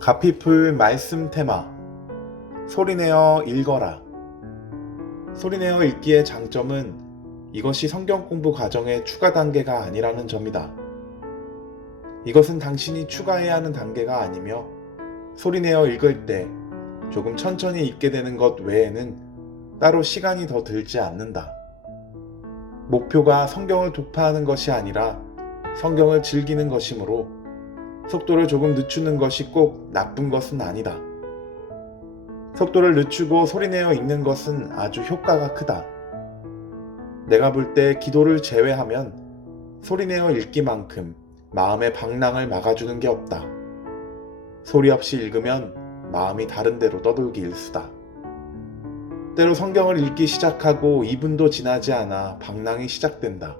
가피풀 말씀 테마 소리내어 읽어라. 소리내어 읽기의 장점은 이것이 성경 공부 과정의 추가 단계가 아니라는 점이다. 이것은 당신이 추가해야 하는 단계가 아니며 소리내어 읽을 때 조금 천천히 읽게 되는 것 외에는 따로 시간이 더 들지 않는다. 목표가 성경을 독파하는 것이 아니라 성경을 즐기는 것이므로 속도를 조금 늦추는 것이 꼭 나쁜 것은 아니다. 속도를 늦추고 소리내어 읽는 것은 아주 효과가 크다. 내가 볼 때 기도를 제외하면 소리내어 읽기만큼 마음의 방랑을 막아주는 게 없다. 소리 없이 읽으면 마음이 다른 데로 떠돌기 일수다. 때로 성경을 읽기 시작하고 2분도 지나지 않아 방랑이 시작된다.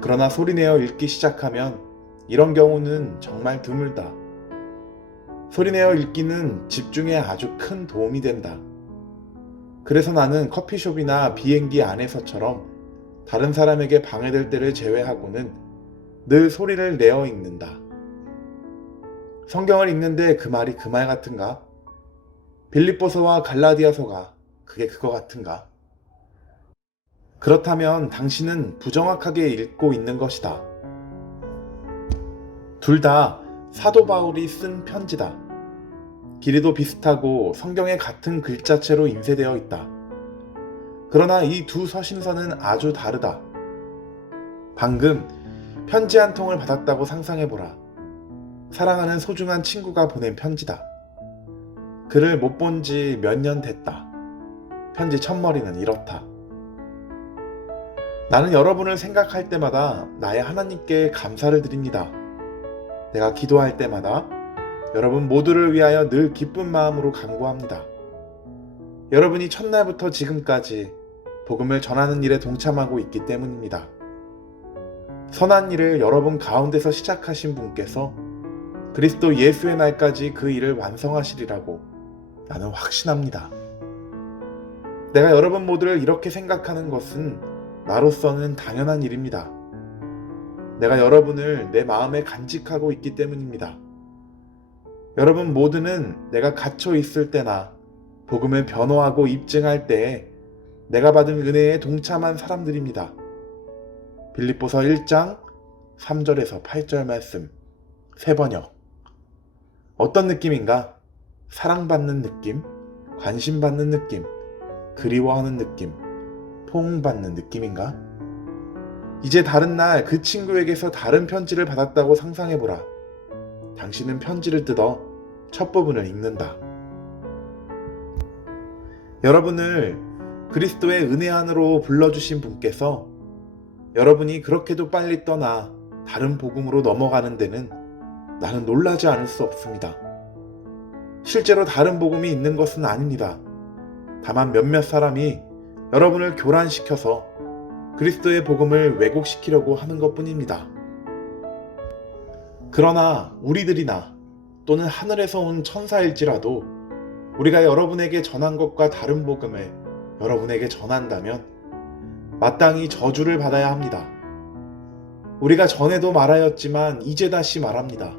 그러나 소리내어 읽기 시작하면 이런 경우는 정말 드물다. 소리내어 읽기는 집중에 아주 큰 도움이 된다. 그래서 나는 커피숍이나 비행기 안에서처럼 다른 사람에게 방해될 때를 제외하고는 늘 소리를 내어 읽는다. 성경을 읽는데 그 말이 그 말 같은가? 빌립보서와 갈라디아서가 그게 그거 같은가? 그렇다면 당신은 부정확하게 읽고 있는 것이다. 둘 다 사도 바울이 쓴 편지다. 길이도 비슷하고 성경에 같은 글자체로 인쇄되어 있다. 그러나 이 두 서신서는 아주 다르다. 방금 편지 한 통을 받았다고 상상해보라. 사랑하는 소중한 친구가 보낸 편지다. 그를 못 본 지 몇 년 됐다. 편지 첫머리는 이렇다. 나는 여러분을 생각할 때마다 나의 하나님께 감사를 드립니다. 내가 기도할 때마다 여러분 모두를 위하여 늘 기쁜 마음으로 간구합니다. 여러분이 첫날부터 지금까지 복음을 전하는 일에 동참하고 있기 때문입니다. 선한 일을 여러분 가운데서 시작하신 분께서 그리스도 예수의 날까지 그 일을 완성하시리라고 나는 확신합니다. 내가 여러분 모두를 이렇게 생각하는 것은 나로서는 당연한 일입니다. 내가 여러분을 내 마음에 간직하고 있기 때문입니다. 여러분 모두는 내가 갇혀 있을 때나 복음을 변호하고 입증할 때에 내가 받은 은혜에 동참한 사람들입니다. 빌립보서 1장 3절에서 8절 말씀 새번역. 어떤 느낌인가? 사랑받는 느낌, 관심받는 느낌, 그리워하는 느낌, 포옹받는 느낌인가? 이제 다른 날 그 친구에게서 다른 편지를 받았다고 상상해보라. 당신은 편지를 뜯어 첫 부분을 읽는다. 여러분을 그리스도의 은혜 안으로 불러주신 분께서 여러분이 그렇게도 빨리 떠나 다른 복음으로 넘어가는 데는 나는 놀라지 않을 수 없습니다. 실제로 다른 복음이 있는 것은 아닙니다. 다만 몇몇 사람이 여러분을 교란시켜서 그리스도의 복음을 왜곡시키려고 하는 것뿐입니다. 그러나 우리들이나 또는 하늘에서 온 천사일지라도 우리가 여러분에게 전한 것과 다른 복음을 여러분에게 전한다면 마땅히 저주를 받아야 합니다. 우리가 전에도 말하였지만 이제 다시 말합니다.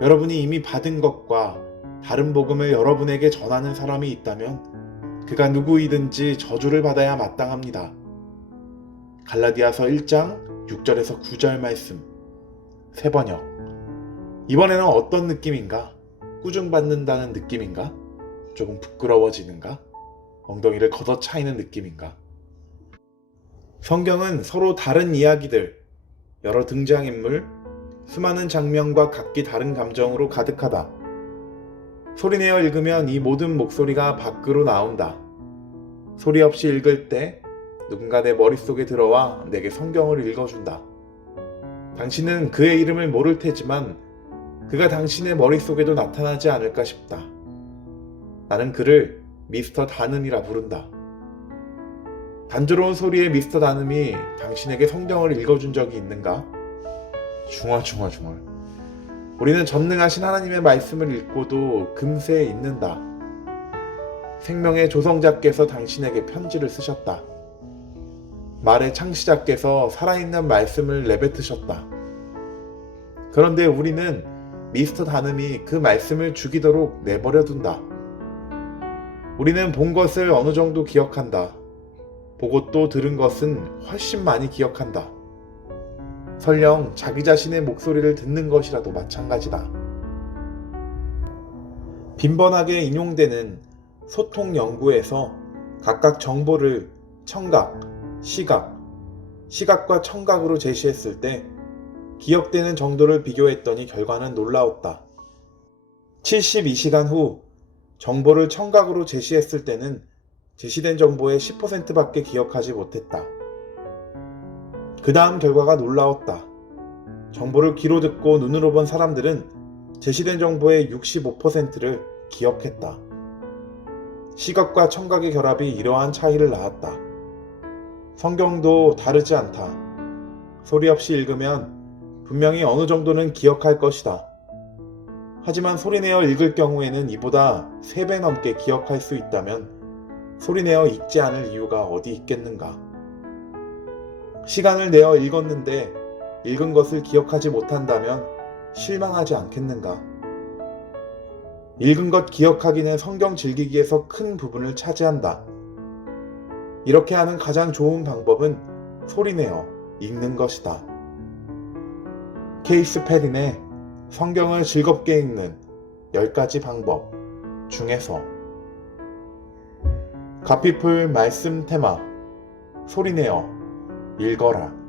여러분이 이미 받은 것과 다른 복음을 여러분에게 전하는 사람이 있다면 그가 누구이든지 저주를 받아야 마땅합니다. 갈라디아서 1장 6절에서 9절 말씀 새번역. 이번에는 어떤 느낌인가? 꾸중받는다는 느낌인가? 조금 부끄러워지는가? 엉덩이를 걷어차이는 느낌인가? 성경은 서로 다른 이야기들, 여러 등장인물, 수많은 장면과 각기 다른 감정으로 가득하다. 소리내어 읽으면 이 모든 목소리가 밖으로 나온다. 소리 없이 읽을 때 누군가 내 머릿속에 들어와 내게 성경을 읽어준다. 당신은 그의 이름을 모를 테지만 그가 당신의 머릿속에도 나타나지 않을까 싶다. 나는 그를 미스터 다늠이라 부른다. 단조로운 소리의 미스터 다늠이 당신에게 성경을 읽어준 적이 있는가? 중얼중얼. 우리는 전능하신 하나님의 말씀을 읽고도 금세 잊는다. 생명의 조성자께서 당신에게 편지를 쓰셨다. 말의 창시자께서 살아있는 말씀을 내뱉으셨다. 그런데 우리는 미스터 다름이 그 말씀을 죽이도록 내버려 둔다. 우리는 본 것을 어느 정도 기억한다. 보고 또 들은 것은 훨씬 많이 기억한다. 설령 자기 자신의 목소리를 듣는 것이라도 마찬가지다. 빈번하게 인용되는 소통 연구에서 각각 정보를 청각, 시각과 청각으로 제시했을 때 기억되는 정도를 비교했더니 결과는 놀라웠다. 72시간 후 정보를 청각으로 제시했을 때는 제시된 정보의 10%밖에 기억하지 못했다. 그 다음 결과가 놀라웠다. 정보를 귀로 듣고 눈으로 본 사람들은 제시된 정보의 65%를 기억했다. 시각과 청각의 결합이 이러한 차이를 낳았다. 성경도 다르지 않다. 소리 없이 읽으면 분명히 어느 정도는 기억할 것이다. 하지만 소리내어 읽을 경우에는 이보다 3배 넘게 기억할 수 있다면 소리내어 읽지 않을 이유가 어디 있겠는가? 시간을 내어 읽었는데 읽은 것을 기억하지 못한다면 실망하지 않겠는가? 읽은 것 기억하기는 성경 즐기기에서 큰 부분을 차지한다. 이렇게 하는 가장 좋은 방법은 소리내어 읽는 것이다. 케이스 패린의 성경을 즐겁게 읽는 10가지 방법 중에서 가피풀 말씀 테마 소리내어 읽어라.